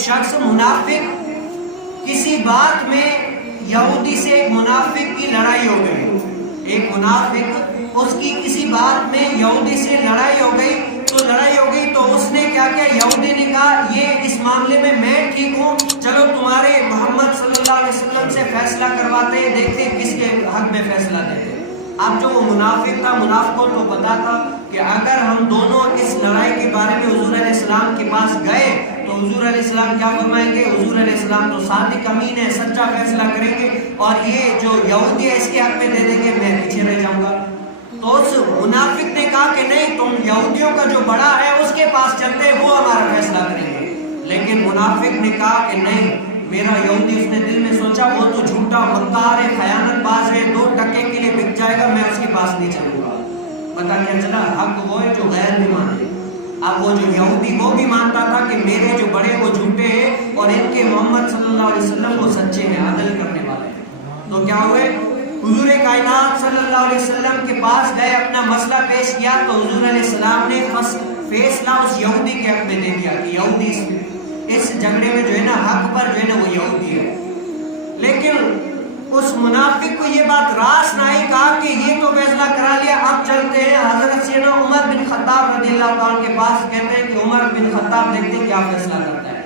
شخص منافق کسی بات میں یہودی سے ایک منافق کی لڑائی ہو گئی، ایک منافق اس کی کسی بات میں یہودی سے لڑائی ہو گئی، تو اس نے کیا کیا، یہودی نے کہا یہ اس معاملے میں ٹھیک ہوں، چلو تمہارے محمد صلی اللہ علیہ وسلم سے فیصلہ کرواتے ہیں، دیکھتے ہیں کس کے حق میں فیصلہ دیتے ہیں۔ اب جو وہ منافق تھا، منافقوں کو پتا تھا کہ اگر ہم دونوں اس لڑائی کے بارے میں حضور علیہ السلام کے پاس گئے تو حضور علیہ السلام کیا فرمائیں گے، حضور علیہ السلام تو صادق امین ہے، سچا فیصلہ کریں گے، اور یہ جو یہودی ہے اس کے حق میں دے دیں گے، میں پیچھے رہ جاؤں گا۔ تو اس منافق نے کہا کہ نہیں، تم یہودیوں کا جو بڑا ہے اس کے پاس چلتے ہیں، وہ ہمارا فیصلہ کریں گے۔ لیکن منافق نے کہا کہ نہیں، میرا یہودی، اس نے دل میں سوچا وہ تو جھوٹا مکار ہے، خیانت باز ہے، 2 ٹکے کے لیے بک جائے گا، میں اس کے پاس نہیں چلوں گا۔ پتا کیا چلا، حق وہ ہے جو غیر بھی مانے۔ اب وہ جو یہودی وہ بھی مانتا تھا کہ میرے جو بڑے وہ جھوٹے ہیں اور ان کے محمد صلی اللہ علیہ وسلم وہ سچے ہیں، عدل کرنے والے ہیں۔ تو کیا ہوئے، حضور کائنات صلی اللہ علیہ وسلم کے پاس گئے، اپنا مسئلہ پیش کیا، تو حضور علیہ السلام نے فیصلہ اس یہودی کے حق میں دے دیا کہ یہودی اس جھگڑے میں جو ہے نا، حق پر جو ہے نا وہ یہودی ہے۔ لیکن اس منافق کو یہ بات راس نہ آئی، کہا کہ یہ تو فیصلہ کرا لیا، اب چلتے ہیں حضرت سیدنا عمر بن خطاب رضی اللہ تعالیٰ کے پاس، کہتے ہیں کہ عمر بن خطاب دیکھتے ہیں کیا فیصلہ کرتا ہے۔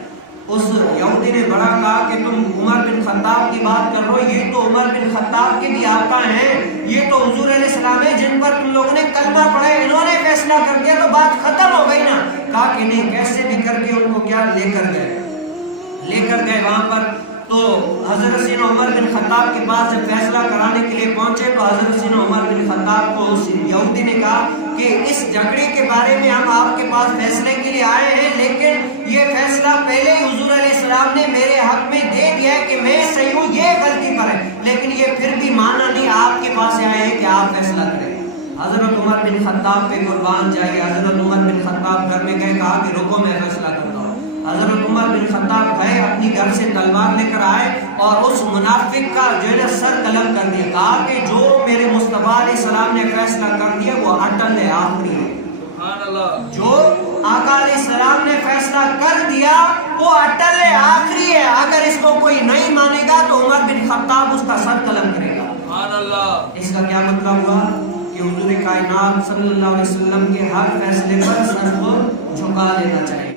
اس یہودی نے بڑا کہا کہ تم عمر بن خطاب کی بات کر رہو، یہ تو عمر بن خطاب کے بھی آقا ہیں، یہ تو حضور علیہ السلام ہے جن پر تم لوگوں نے کلمہ پڑھا ہے، انہوں نے فیصلہ کر دیا تو بات ختم ہو گئی نا۔ کہا کہ نہیں، کیسے بھی کر کے ان کو کیا لے کر گئے وہاں پر۔ تو حضرت سیدنا عمر بن خطاب کے پاس جب فیصلہ کرانے کے لیے پہنچے تو حضرت سیدنا عمر بن خطاب کو اس یہودی نے کہا کہ اس جھگڑے کے بارے میں ہم آپ کے پاس فیصلے کے لیے آئے ہیں، لیکن یہ فیصلہ پہلے ہی حضور علیہ السلام نے میرے حق میں دے دیا ہے کہ میں صحیح ہوں، یہ غلطی پر ہے، لیکن یہ پھر بھی مانا نہیں، آپ کے پاس آئے ہیں کہ آپ فیصلہ کریں۔ حضرت عمر بن خطاب پہ قربان جائے، حضرت عمر بن خطاب گھر میں گئے، کہا کہ رکو میں فیصلہ کرتا ہوں۔ حضرت عمر بن خطاب گئے، اپنی گھر سے تلوار لے کر آئے اور اس منافق کا جو ہے سر قلم کر دیا، کہا کہ جو میرے مصطفیٰ علیہ السلام نے فیصلہ کر دیا وہ اٹل ہے، آخری ہے۔ سبحان اللہ، جو آقا علیہ السلام نے فیصلہ کر دیا وہ اٹل ہے، آخری ہے، اگر اس کو کوئی نہیں مانے گا تو عمر بن خطاب اس کا سر قلم کرے گا۔ سبحان اللہ۔ اس کا کیا مطلب ہوا کہ حضور کائنات صلی اللہ علیہ وسلم کے ہر فیصلے پر سر کو جھکا لینا چاہیے۔